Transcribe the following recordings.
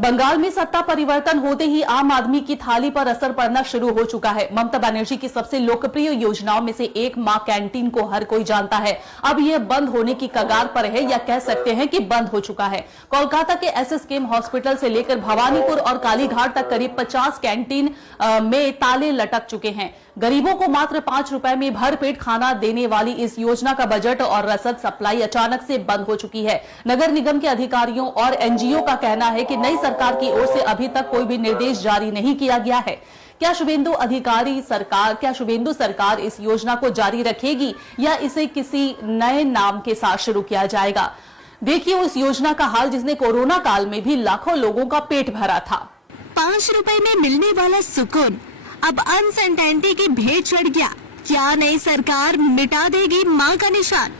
बंगाल में सत्ता परिवर्तन होते ही आम आदमी की थाली पर असर पड़ना शुरू हो चुका है। ममता बनर्जी की सबसे लोकप्रिय योजनाओं में से एक मां कैंटीन को हर कोई जानता है। अब यह बंद होने की कगार पर है, या कह सकते हैं कि बंद हो चुका है। कोलकाता के एसएसकेएम हॉस्पिटल से लेकर भवानीपुर और कालीघाट तक करीब 50 कैंटीन में ताले लटक चुके हैं। गरीबों को मात्र 5 रुपए में भरपेट खाना देने वाली इस योजना का बजट और रसद सप्लाई अचानक से बंद हो चुकी है। नगर निगम के अधिकारियों और एनजीओ का कहना है कि नई सरकार की ओर से अभी तक कोई भी निर्देश जारी नहीं किया गया है। क्या शुभेंदु सरकार इस योजना को जारी रखेगी या इसे किसी नए नाम के साथ शुरू किया जाएगा? देखिए उस योजना का हाल जिसने कोरोना काल में भी लाखों लोगों का पेट भरा था। 5 रुपए में मिलने वाला सुकून अब अनसर्टेनिटी की भेंट चढ़ गया। क्या नई सरकार मिटा देगी मां का निशान?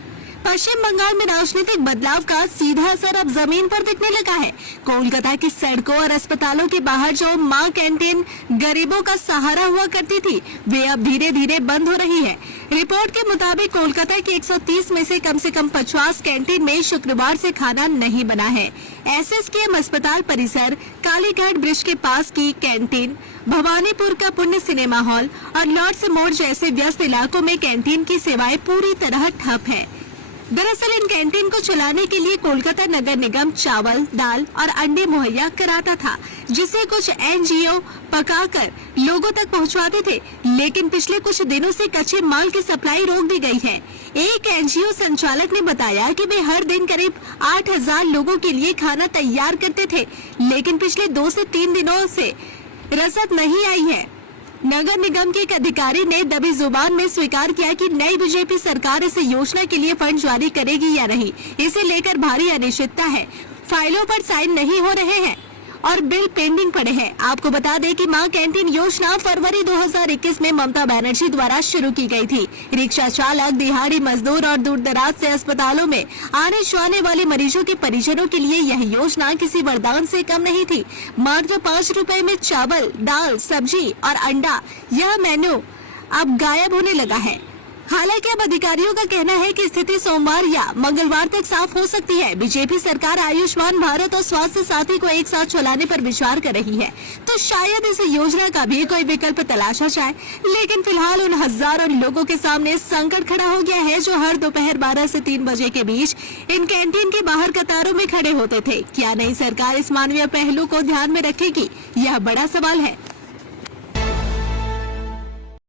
पश्चिम बंगाल में राजनीतिक बदलाव का सीधा असर अब जमीन पर दिखने लगा है। कोलकाता की सड़कों और अस्पतालों के बाहर जो मां कैंटीन गरीबों का सहारा हुआ करती थी, वे अब धीरे धीरे बंद हो रही है। रिपोर्ट के मुताबिक कोलकाता की 130 में से कम 50 कैंटीन में शुक्रवार से खाना नहीं बना है। एसएसकेएम अस्पताल परिसर, कालीघाट ब्रिज के पास की कैंटीन, भवानीपुर का पुण्य सिनेमा हॉल और लॉर्ड्स मोड़ जैसे व्यस्त इलाकों में कैंटीन की सेवाएं पूरी तरह ठप है। दरअसल इन कैंटीन को चलाने के लिए कोलकाता नगर निगम चावल, दाल और अंडे मुहैया कराता था, जिसे कुछ एनजीओ पकाकर लोगों तक पहुंचवाते थे। लेकिन पिछले कुछ दिनों से कच्चे माल की सप्लाई रोक दी गई है। एक एनजीओ संचालक ने बताया कि वे हर दिन करीब 8000 लोगों के लिए खाना तैयार करते थे, लेकिन पिछले 2 से 3 दिनों से रसद नहीं आई है। नगर निगम के एक अधिकारी ने दबी जुबान में स्वीकार किया कि नई बीजेपी सरकार इस योजना के लिए फंड जारी करेगी या नहीं, इसे लेकर भारी अनिश्चितता है। फाइलों पर साइन नहीं हो रहे हैं और बिल पेंडिंग पड़े हैं। आपको बता दें कि मां कैंटीन योजना फरवरी 2021 में ममता बनर्जी द्वारा शुरू की गई थी। रिक्शा चालक, दिहाड़ी मजदूर और दूर दराज से अस्पतालों में आने जाने वाले मरीजों के परिजनों के लिए यह योजना किसी वरदान से कम नहीं थी। मात्र 5 रुपए में चावल, दाल, सब्जी और अंडा, यह मेन्यू अब गायब होने लगा है। हालांकि अब अधिकारियों का कहना है कि स्थिति सोमवार या मंगलवार तक साफ हो सकती है। बीजेपी सरकार आयुष्मान भारत और स्वास्थ्य साथी को एक साथ चलाने पर विचार कर रही है, तो शायद इस योजना का भी कोई विकल्प तलाशा जाए। लेकिन फिलहाल उन हजारों लोगों के सामने संकट खड़ा हो गया है जो हर दोपहर 12 से 3 बजे के बीच इन कैंटीन के बाहर कतारों में खड़े होते थे। क्या नई सरकार इस मानवीय पहलू को ध्यान में रखेगी? यह बड़ा सवाल है।